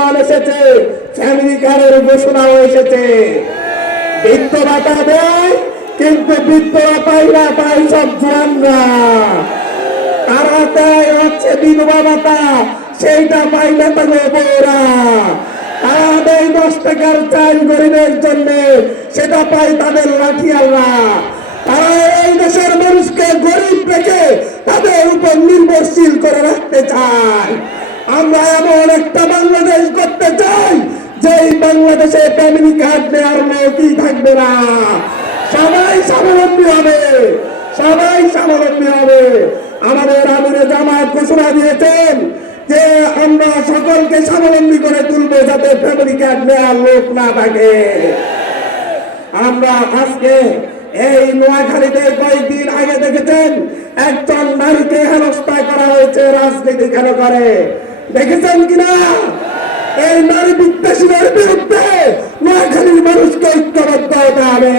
প্রমাণ এসেছে, ফ্যামিলি কার্ডের ঘোষণাও এসেছে। বৃদ্ধ ভাতা দেয়, কিন্তু বৃদ্ধরা পাই না, পাই সব জোয়ানরা। তারা দেয় হচ্ছে বিধবা ভাতা, সেইটা পাই না তবে বউরা। তারা দেয় 10 টাকার চাল গরিবের জন্য, সেটা পাই তাদের লাঠিয়ালরা। তারা এই দেশের মানুষকে গরিব রেখে তাদের উপর নির্ভরশীল করে রাখতে চায়। আমরা এমন একটা বাংলাদেশ করতে চাই যে বাংলাদেশে ফ্যামিলি কার্ড নেওয়ার লোকই থাকবে না। সবাই স্বাবলম্বী হবে, সবাই স্বাবলম্বী হবে। আমাদের আমিরে জামাত ঘোষণা দিয়েছেন যে আমরা সকলকে স্বাবলম্বী করে তুলবো, যাতে ফ্যামিলি কার্ড নেওয়ার লোক না থাকে। আমরা আজকে এই নোয়াখালীতে কয়েকদিন আগে দেখেছেন একজন নারীকে হেনস্থা করা হয়েছে রাজনীতি কেন করে, দেখেছেন কিনা? এই নারী বিদ্বেষীদের বিরুদ্ধে নোয়াখালীর মানুষকে ঐক্যবদ্ধ হতে হবে।